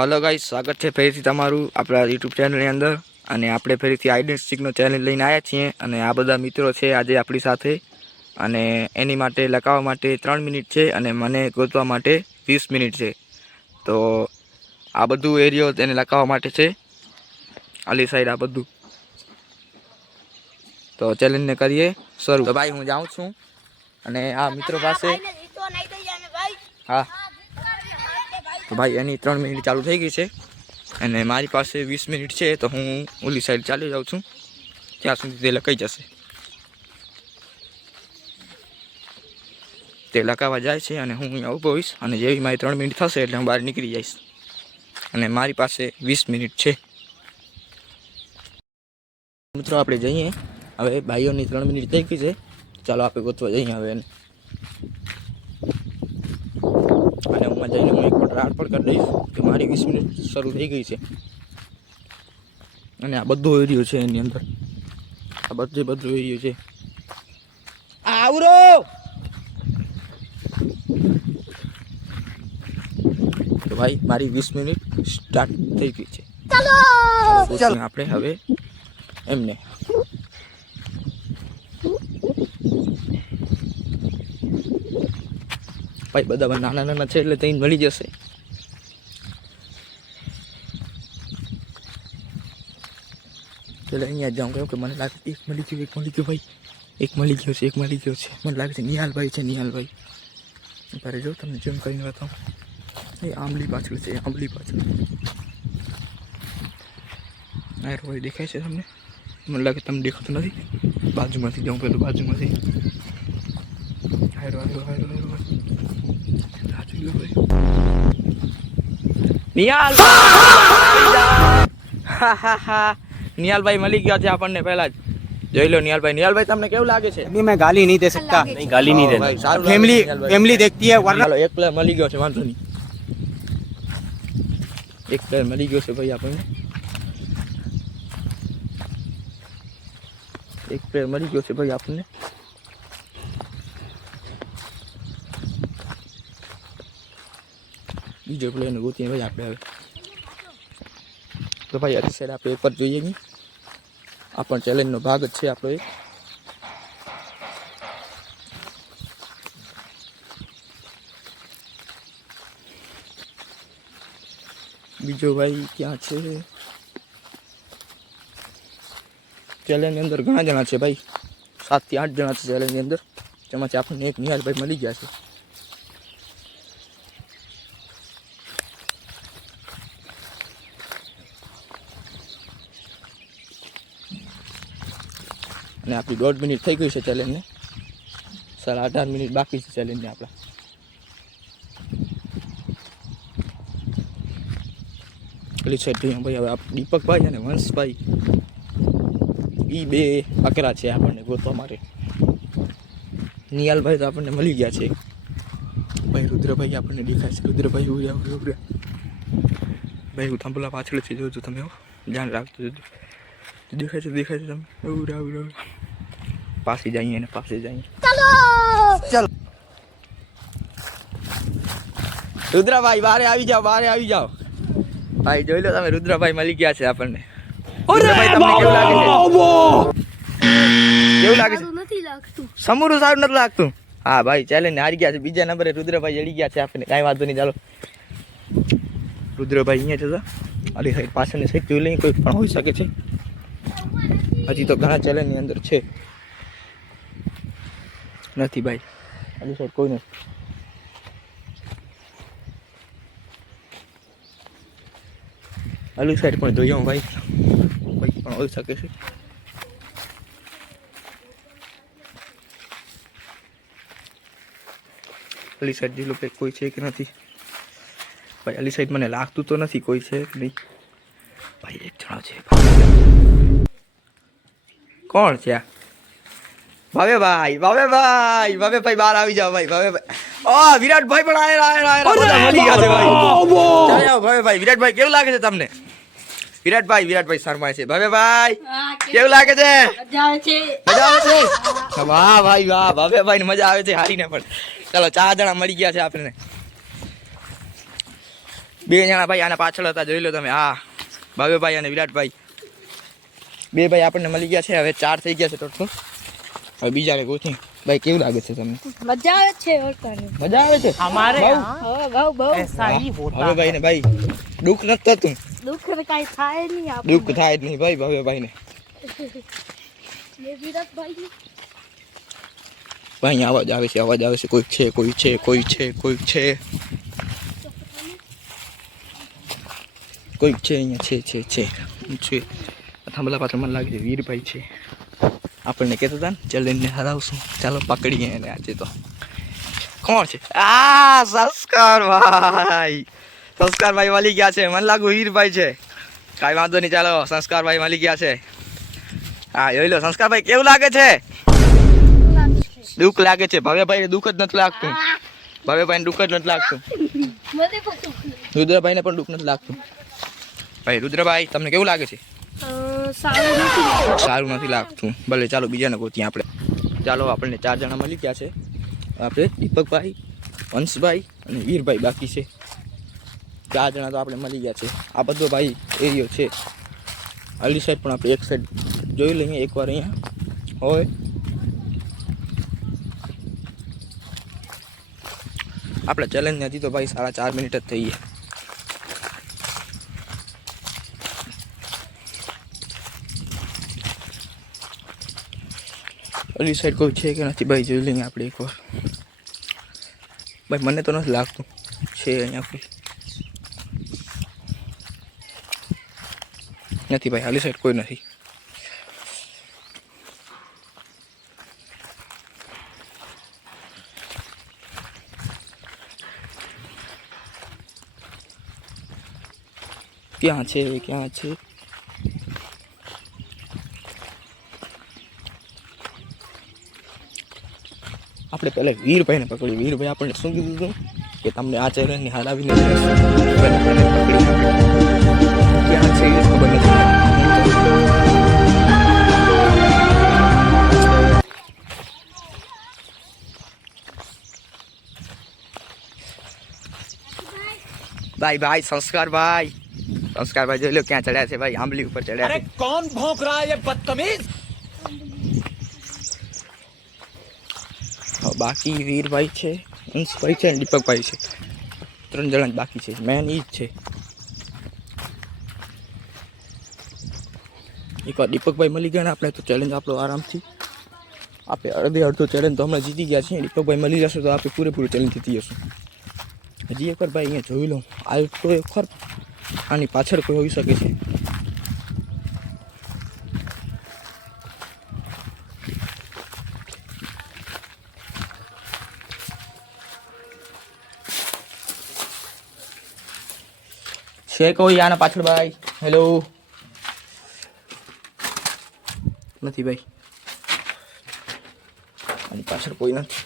Hello guys, સ્વાગત છે ફરીથી તમારું આપણા યુટ્યુબ ચેનલની અંદર. અને આપણે ફરીથી આઈડેન્ટ સ્ટીકનો ચેનલ લઈને આવ્યા છીએ. અને આ બધા મિત્રો છે આજે આપણી સાથે. અને એની માટે લખાવવા માટે 3 મિનિટ છે અને મને ગોતવા માટે 20 મિનિટ છે. તો આ બધું એરિયો તેને લખાવવા માટે છે, આલી સાઈડ આ બધું. તો ચેલેન્જને કરીએ શરૂ. તો ભાઈ હું જાઉં છું અને આ મિત્રો પાસે હા. તો ભાઈ એની 3 મિનિટ ચાલુ થઈ ગઈ છે અને મારી પાસે 20 મિનિટ છે. તો હું ઓલી સાઈડ ચાલી જાઉં છું, ત્યાં સુધી તે લખાઈ જશે. તે લખાવા જાય છે અને હું અહીંયા ઊભો હોઈશ. અને જેવી મારી 3 મિનિટ થશે એટલે હું બહાર નીકળી જઈશ. અને મારી પાસે 20 મિનિટ છે. મિત્રો આપણે જઈએ હવે. ભાઈઓની 3 મિનિટ થઈ ગઈ છે. ચાલો આપણે ગોતવા જઈએ હવે એને. અને હું જઈને હું એક વાર રાડ પણ કરી દઈશ કે મારી 20 મિનિટ શરૂ થઈ ગઈ છે. અને આ બધો એરિયો છે એની અંદર, આ બધો એરિયો છે. આવરો તો ભાઈ મારી 20 મિનિટ સ્ટાર્ટ થઈ ગઈ છે. ચાલો આપણે હવે એમને ભાઈ બધા નાના નાના છે એટલે ત્યાં મળી જશે. એટલે અહીંયા જાઉં કેમ કે મને લાગે એક મળી ગયો ભાઈ, એક મળી ગયો છે મને લાગે છે નિહાલભાઈ છે. નિહાલભાઈ ઉભા રહેજો, તમને જેમ કરીને બતાવું. એ આંબલી પાછળ છે, આંબલી પાછળ ભાઈ દેખાય છે તમને? મને લાગે તમને દેખાતું નથી. બાજુમાંથી જાઉં પેલું, બાજુમાંથી હાયરો નિહાલ. નિહાલભાઈ મળી ગયા છે આપણને પહેલા જ. જોઈ લો નિહાલભાઈ તમને કેવું લાગે છે? अभी मैं गाली नहीं दे सकता, नहीं गाली नहीं देना, फैमिली देखती है वरना. એક પ્લેયર મળી ગયો છે, વાંધો નહીં. એક પ્લેયર મળી ગયો છે ભાઈ આપણને. એક પ્લેયર મળી ગયો છે ભાઈ આપણને. બીજો પ્લેયરને ગોતીએ ભાઈ આપણે હવે. તો ભાઈ આથી સાઈડ આપણે એકવાર જોઈએ નહીં, આ પણ ચેલેન્જનો ભાગ જ છે આપણો એક. બીજો ભાઈ ક્યાં છે? ચેલેન્જની અંદર ઘણા જણા છે ભાઈ, 7 થી 8 જણા છે ચેલેન્જની અંદર. જેમાંથી આપણને એક નિહાલભાઈ મળી ગયા છે. અને આપણી 1.5 મિનિટ થઈ ગઈ છે ચેલેન્જને. 18 મિનિટ બાકી છે ચેલેન્જને આપણા. પેલી સાઈડ જોઈએ ભાઈ. હવે દીપકભાઈ અને વંશભાઈ એ બે અકરા છે આપણને ગોતવા માટે. નિહાલભાઈ તો આપણને મળી ગયા છે ભાઈ. રુદ્રભાઈ આપણને દેખાય છે. રુદ્રભાઈ ઉભર્યા ભાઈ. હું થાંભલા પાછળથી જોજો તમે, ધ્યાન રાખજો. દેખાય છે તમે. એવું પાસે જઈએ ને પાસે જઈએ. ચાલો રુદ્રભાઈ બારે આવી જાઓ ભાઈ. જોઈ લો તમે, રુદ્રભાઈ મળી ગયા છે આપણને. રુદ્રભાઈ તમને કેવું લાગે છે? નથી લાગતું સમૂરું સારું નથી લાગતું. હા ભાઈ ચેલેન્જ હારી ગયા છે. બીજા નંબરે રુદ્રભાઈ જડી ગયા છે આપણને. કાંઈ વાંધો નહીં. ચાલો રુદ્રભાઈ અહીંયા છે. અલી સાઈડ પાછળની સાઈડ જોઈ લઈએ, કોઈ પણ હોઈ શકે છે. હજી તો ઘણા ચેલેન્જની અંદર છે. નથી ભાઈ અલી સાઈડ કોઈ નથી. અલી સાઈડ પણ જોઈએ હું ભાઈ, કોઈ પણ હોઈ શકે છે. અલી સાઈડ જે લોકો કોઈ છે કે નથી ભાઈ? અલી સાઈડ મને લાગતું તો નથી કોઈ છે કે નહીં ભાઈ. એક જણો છે. કોણ છે આ? ભાવેભાઈ બહાર આવી જાઓ ભાઈ. ભાવેભાઈ, વિરાટભાઈ પણ આયા મળી ગયા છે ભાઈ. ચાલો આવો ભાવેભાઈ. વિરાટભાઈ કેવું લાગે છે તમને? વિરાટભાઈ શર્મા છે. ભાવેભાઈ કેવું લાગે છે? મજા આવે છે. વાહ ભાઈ વાહ, ભાવેભાઈ ને મજા આવે છે હારીને પણ. ચાલો 4 જણા મળી ગયા છે આપણને. બે જણા ભાઈ આના પાછળ હતા, જોઈ લો તમે. હા, ભાવેભાઈ અને વિરાટભાઈ, બે ભાઈ આપણને મળી ગયા છે. હવે 4 થઈ ગયા છે ટોટલ. હવે બીજાને ગોતી. ભાઈ કેવું લાગે છે તમને? મજા આવે છે ઓરતાની. મજા આવે છે हमारे હા यहाँ બહુ ऐसा ही होता હવે ભાઈ ને ભાઈ દુઃખ નથી થતું. દુઃખ કાઈ થાય નહીં આપણે. દુઃખ થાય જ નહીં ભાઈ ભાવેભાઈ ને. ये વિરાટભાઈ ભાઈ અવાજ આવે છે, અવાજ આવે છે. કોઈ છે, કોઈ છે, કોઈ છે, કોઈ છે, કોઈ છે અહીંયા. છે થાંભલા પાછળ મને લાગે છે વીરભાઈ છે. આપણને કહેતા હતા ને ચેલેન્જને હરાવશું, ચાલો પકડીએ એને આજે. તો કોણ છે? સંસ્કારભાઈ. સંસ્કારભાઈ મળી ગયા છે. મને લાગુ વીરભાઈ છે. કાંઈ વાંધો નહીં, ચાલો સંસ્કારભાઈ મળી ગયા છે. હા, જોઈ લો સંસ્કારભાઈ કેવું લાગે છે? દુઃખ લાગે છે. ભવ્યભાઈને દુઃખ જ નથી લાગતું. ભવ્યભાઈને દુઃખ જ નથી લાગતું. મને પણ રુદ્રભાઈને પણ દુઃખ નથી લાગતું. ભાઈ રુદ્રભાઈ તમને કેવું લાગે છે? સારું નથી. સારું નથી લાગતું. ભલે ચાલો બીજાને ગોતીએ આપણે. ચાલો આપણને 4 જણા મળી ગયા છે. આપણે દીપકભાઈ, વંશભાઈ અને વીરભાઈ બાકી છે. 4 જણા તો આપણે મળી ગયા છે. આ બધો ભાઈ એરિયો છે. અલી સાઈડ પણ આપણે એક સાઈડ જોઈ લઈએ એકવાર. અહીંયા હોય આપણે ચેલેન્જ નથી તો ભાઈ 4.5 મિનિટ જ થઈ ગયા. અલી સાઈડ કોઈ છે કે નથી ભાઈ જોઈ લઈએ આપણે એકવાર. ભાઈ મને તો નથી લાગતું છે અહીંયા કોઈ. નથી ભાઈ, અલી સાઈડ કોઈ નથી. ક્યાં છે, ક્યાં છે? આપણે પહેલા વીરભાઈને પકડી. વીરભાઈ આપણને શું કીધું હતું કે તમને આ ચેલેન્જને હરાવીને ક્યાં છે એ ખબર નથી. ભાઈ સંસ્કારભાઈ જોઈ લો ક્યાં ચડ્યા છે ભાઈ. આંબલી ઉપર ચડ્યા છે. कौन भौंक रहा है ये बदतमीज? બાકી વીરભાઈ છે, અંશભાઈ છે અને દીપકભાઈ છે. 3 જણા જ બાકી છે. મેન ઈ જ છે. એકવાર દીપકભાઈ મળી ગયા ને આપણે તો ચેલેન્જ આપણો આરામથી આપણે અડધો ચેલેન્જ તો હમણાં જીતી ગયા છીએ. દીપકભાઈ મળી જશે તો આપણે પૂરેપૂરું ચેલેન્જ જીતી જશું. હજી એકવાર ભાઈ અહીંયા જોઈ લઉં. આ તો એકવાર આની પાછળ કોઈ હોઈ શકે છે. છે કોઈ આના પાછળ ભાઈ? હેલો, નથી ભાઈ, આની પાછળ કોઈ નથી.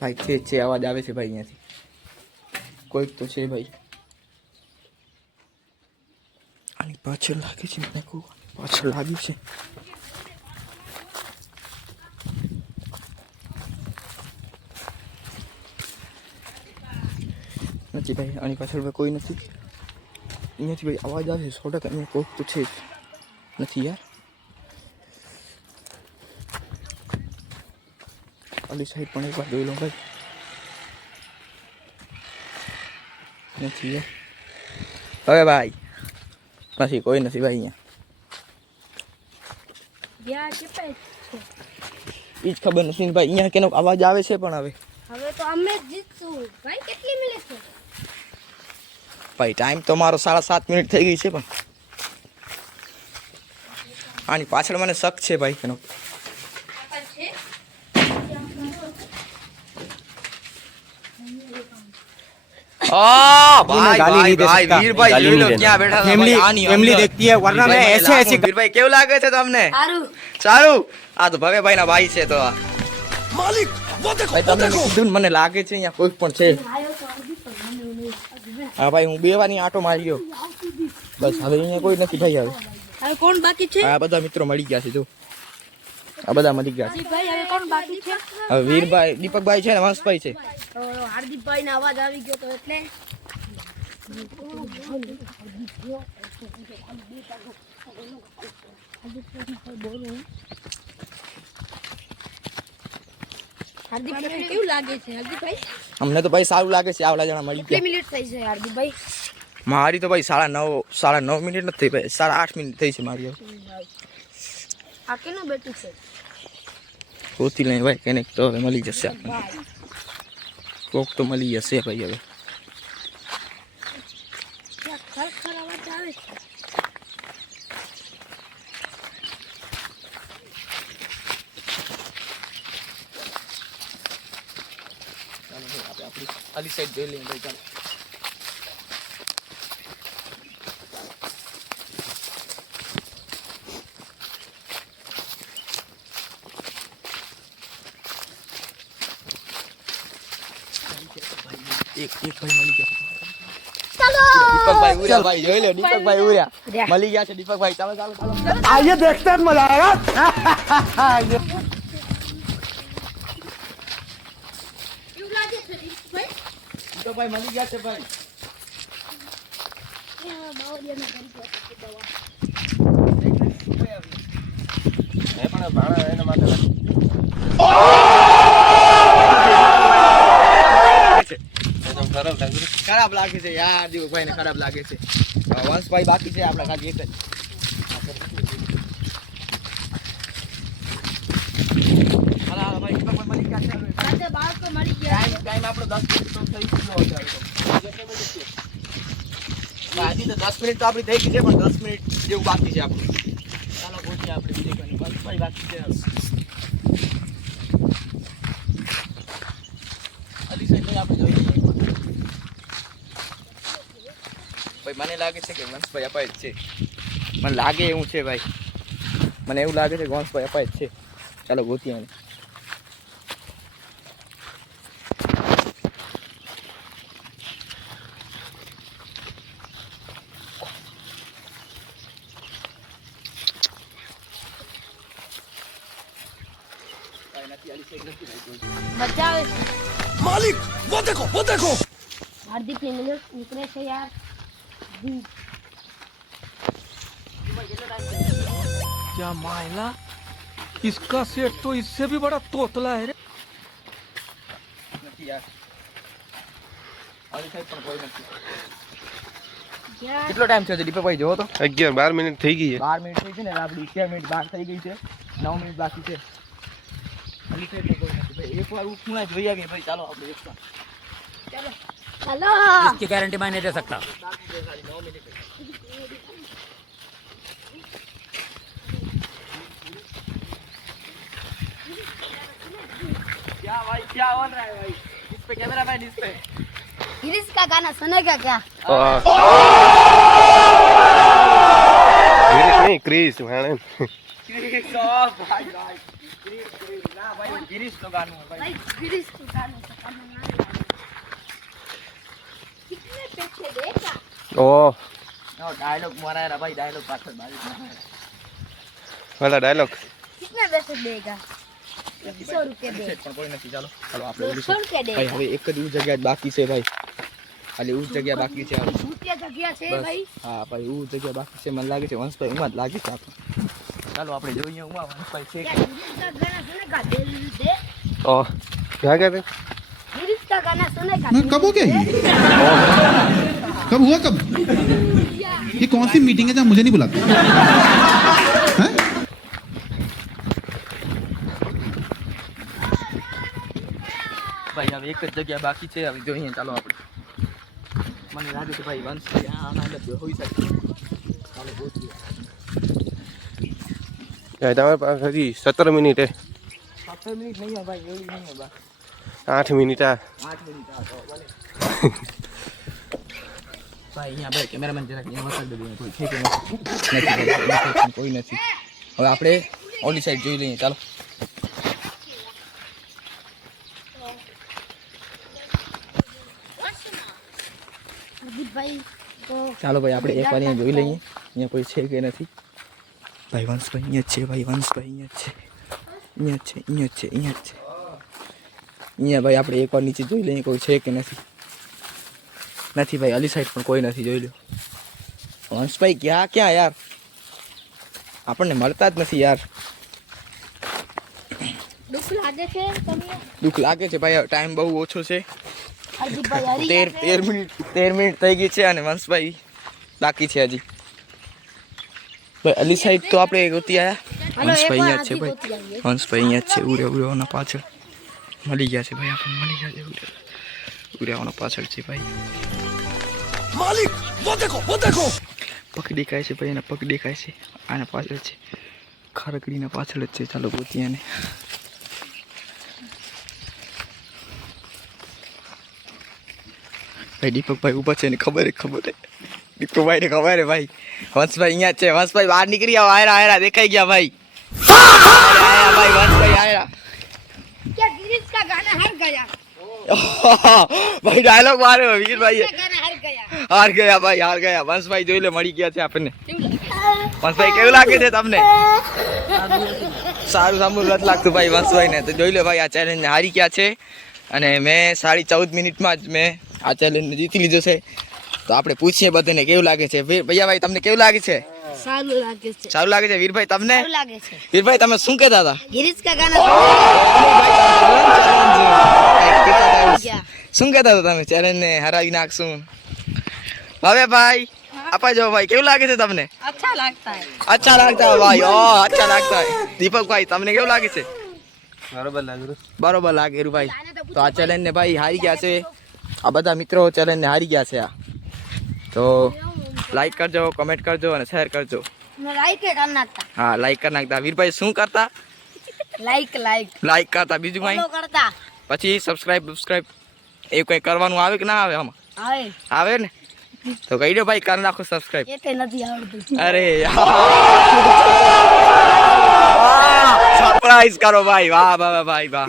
ભાઈ છે અવાજ આવે છે ભાઈ અહીંયાથી. કોઈક તો છે ભાઈ. આની પાછળ લાગે છે, મને કહું પાછળ લાગ્યું છે. નથી ભાઈ, આની પાછળ ભાઈ કોઈ નથી. અહીંયાથી ભાઈ અવાજ આવે છે 100%. અહીંયા કોઈક તો છે જ. નથી યાર. આલી સાઈડ પણ એકવાર જોઈ લઉં ભાઈ. નથી યાર. હવે ભાઈ નથી, કોઈ નથી ભાઈ અહીંયા. ગયા છે છે. એ જ ખબર નથી ભાઈ. અહીંયા કેનો અવાજ આવે છે પણ હવે તો અમે જીતશું. ભાઈ કેટલી મિનિટ છે? ભાઈ ટાઈમ તો મારો 7.5 મિનિટ થઈ ગઈ છે. પણ આની પાછળ મને શક છે ભાઈ કેનો. फैमिली देखती है वरना मैं ऐसे ऐसे વીરભાઈ કેવું લાગે છે તમને? સારું. આ તો ભવેભાઈ ના ભાઈ છે. તો માલિક ભાઈ તમને કીધું ને, મને લાગે છે અહીંયા કોઈ પણ છે. હા ભાઈ, હું 2 વાર આંટો મારી ગયો બસ. હવે અહીંયા કોઈ નથી ભાઈ. હવે હવે કોણ બાકી છે આ બધા મિત્રો મળી ગયા છે જો આ બધા મળી ગયા છે ભાઈ હવે કોણ બાકી છે હવે વીરભાઈ દીપકભાઈ છે ને વંશભાઈ છે હાર્દિકભાઈ નો અવાજ આવી ગયો તો એટલે હાર્દિકભાઈ કેવું લાગે છે હાર્દિકભાઈ અમને તો ભાઈ સારું લાગે છે આવલા જણા મળી કેટલી ગયા મિનિટ થઈ છે હાર્દિકભાઈ મારી તો ભાઈ 9:30 મિનિટ નથી થઈ ભાઈ 8:30 મિનિટ થઈ છે મારી હવે આ કેનું બેટું છે ગોતી લઈ ભાઈ કેને તો હવે મળી જશે આપણને કોક તો મળી જશે ભાઈ હવે ખરેખર અવાજ આવે છે ખાલી સાઈડ જોઈ લઈએ ભાઈ ચાલો એક ભાઈ મળી ગયા ચાલો દીપકભાઈ ઉર્યા ભાઈ જોઈ લો દીપકભાઈ ઉર્યા મળી ગયા છે દીપકભાઈ ચાલો ચાલો ચાલો आइए देखते हैं मजा आएगा કેવું લાગે છે ભાઈ દીપકભાઈ મળી ગયા છે ભાઈ બાવળિયાને કરી છે દવા ખરાબ લાગે છે યાર દીપકભાઈ ને ખરાબ લાગે છે વંશભાઈ બાકી છે આપણા ખાલી એક જ હાલો હાલો ભાઈ દીપકભાઈ મળી ગયા છે આજે બાળકો મળી ગયા છે ટાઈમ આપણો 10 મિનિટ તો થઈ ગયો હતો હજી તો 10 મિનિટ તો આપણી થઈ ગઈ છે પણ 10 મિનિટ જેવું બાકી છે આપણું ચાલો પહોંચીએ આપણે બીજે કોઈ વંશભાઈ બાકી છે અલીસાઈ આપણે જોઈ લઈએ ભાઈ મને લાગે છે કે વંશભાઈ અપાય જ છે મને લાગે એવું છે ભાઈ મને એવું લાગે છે કે વંશભાઈ અપાય જ છે ચાલો ગોતીએ એને બચાવે मालिक वो देखो હાર્દિક નીકળે છે યાર क्या मायला इसका सेट तो इससे भी बड़ा तोतला है रे નથી યાર અલીસાઈ પણ કોઈ નથી યાર કેટલો ટાઈમ થયો છે દીપકભાઈ જોવો તો 11-12 મિનિટ થઈ ગઈ છે 12 મિનિટ થઈ છે ને આપણી 11 મિનિટ બાર થઈ ગઈ છે 9 મિનિટ બાકી છે અલીસાઈ પણ કોઈ નથી ભાઈ એકવાર ઉઠું જોઈ આવીએ ભાઈ ચાલો આપણે એકવાર ચાલો इसकी गारंटी मैं नहीं दे सकता क्या भाई क्या हो रहा है भाई इस पे कैमरा मैन इस पे गिरीश का गाना सुनेगा क्या गिरीश नहीं क्रिस मैंने गिरीश भाई भाई गिरीश ना भाई गिरीश तो गाना है भाई भाई गिरीश का गाना कितने पैसे देगा ओ नो डायलॉग मारा है भाई डायलॉग पाछળ બાજુ वाला डायलॉग कितने पैसे देगा 100 रुपये दे પણ કોઈ નથી ચાલો ચાલો આપણે 100 रुपये दे ભાઈ હવે એક જ જગ્યા જ બાકી છે ભાઈ ખાલી ઉસ જગ્યા બાકી છે ભૂતિયા જગ્યા છે બસ. ભાઈ હા ભાઈ ઉસ જગ્યા બાકી છે મને લાગે છે વંશભાઈ ઉમાં જ લાગે છે આપણે ચાલો આપણે જોઈએ ઉમાં વંશભાઈ છે क्या गिरीश का गाना सुनेगा दिल दे ओ क्या कहते हैं गिरीश का गाना सुनेगा मैं कब हो गया ये? कब हुआ कब ये कौन सी मीटिंग है जहाँ मुझे नहीं बुलाते हैं? ભાઈ હવે એક જ જગ્યા બાકી છે હવે જોઈએ ચાલો આપણે મને લાગે છે ભાઈ વંશભાઈ આના અંદર હોઈ શકે ચાલો પહોંચીએ તમારે પાસે હજી 17 મિનિટ હે 7 મિનિટ નહીં હોય ભાઈ એવી નહીં હોય બા 8 મિનિટ આ 8 મિનિટ આ તો ભલે ભાઈ અહીંયા ભાઈ કેમેરામેન જરાક અહીંયા વસાડી દે કોઈ છે કે નથી કોઈ નથી હવે આપણે ઓલી સાઈડ જોઈ લઈએ ચાલો भाई तो ચાલો ભાઈ આપણે એકવાર અહીંયા જોઈ લઈએ અહીંયા કોઈ છે કે નથી ભાઈ વંશભાઈ અહીંયા જ છે ભાઈ વંશભાઈ અહીંયા જ છે અહીંયા ભાઈ આપણે એકવાર નીચે જોઈ લઈએ કોઈ છે કે નથી ભાઈ અલી સાઈડ પણ કોઈ નથી જોઈ લો વંશભાઈ ક્યાં યાર આપણને મળતા જ નથી યાર દુઃખ લાગે છે તમને દુઃખ લાગે છે ભાઈ ટાઈમ બહુ ઓછો છે હરજીભાઈ હરી ગયા છે? 13 મિનિટ થઈ ગઈ છે અને વંશભાઈ બાકી છે હજી ભાઈ અલી સાઈડ તો આપણે ગોતી આવ્યા હાલો, વંશભાઈ એકવાર અહીંયા જ છે હાથી ભાઈ ગોતી આવીએ. વંશભાઈ અહીંયા જ છે ઉરેવના પાછળ મળી ગયા છે ભાઈ આપણને મળી ગયા છે ઉરેવના પાછળ છે ભાઈ मालिक वो देखो પગ દેખાય છે ભાઈ એના પગ દેખાય છે આના પાછળ છે ખારકડીના પાછળ જ છે ચાલો ગોતી આને ભાઈ દીપકભાઈ ઊભા છે ને ખબર દીપકભાઈને ખબર હે ભાઈ વંશભાઈ અહીંયા જ છે વંશભાઈ બહાર નીકળી આવો આયરા દેખાઈ ગયા ભાઈ આયા ભાઈ વંશભાઈ આયરા क्या गिरीश का गाना हर गया ભાઈ ડાયલોગ માર્યો વીરભાઈએ गाना हर गया હાર ગયા વંશભાઈ જોઈ લે મળી ગયા છે આપણને વંશભાઈ કેવું લાગે છે તમને સારું સાંભળું નથી લાગતું ભાઈ વંશભાઈને તો જોઈ લો ભાઈ આ ચેલેન્જને હારી ગયા છે અને મેં 14.5 મિનિટમાં જ મેં આ ચેલેન્જને જીતી લીધો છે તો આપણે પૂછીએ બધાને કેવું લાગે છે ભૈયા ભાઈ તમને કેવું લાગે છે सालू लागे से સારું લાગે છે વીરભાઈ તમને सालू लागे से વીરભાઈ તમે શું કહેતા હતા गिरीश का गाना શું કહેતા હતા તમે ચેલેન્જને હરાવી નાખશું હવે ભાઈ આપા જો ભાઈ કેવું લાગે છે તમને अच्छा लगता है अच्छा लगता है भाई अच्छा लगता है दीपक भाई તમને કેવું લાગે છે બરોબર લાગે ભાઈ તો આ ચેલેન્જ ને ભાઈ હારી ગયા છે આ બધા મિત્રો ચેલેન્જ ને હારી ગયા છે આ તો લાઈક કરજો કમેન્ટ કરજો અને શેર કરજો मैं लाइक करना था હા લાઈક કરી નાખતા વીરભાઈ શું કરતા लाइक લાઈક કરતા બીજું फॉलो કાંઈ करता પછી સબસ્ક્રાઇબ એવું કંઈ કરવાનું આવે કે ના આવે આમાં आए આવે ને તો કહી દો भाई कर नाखो सब्सक्राइब ये ते नदी आवड़ती अरे सरप्राइज करो भाई वाह वाह भाई वाह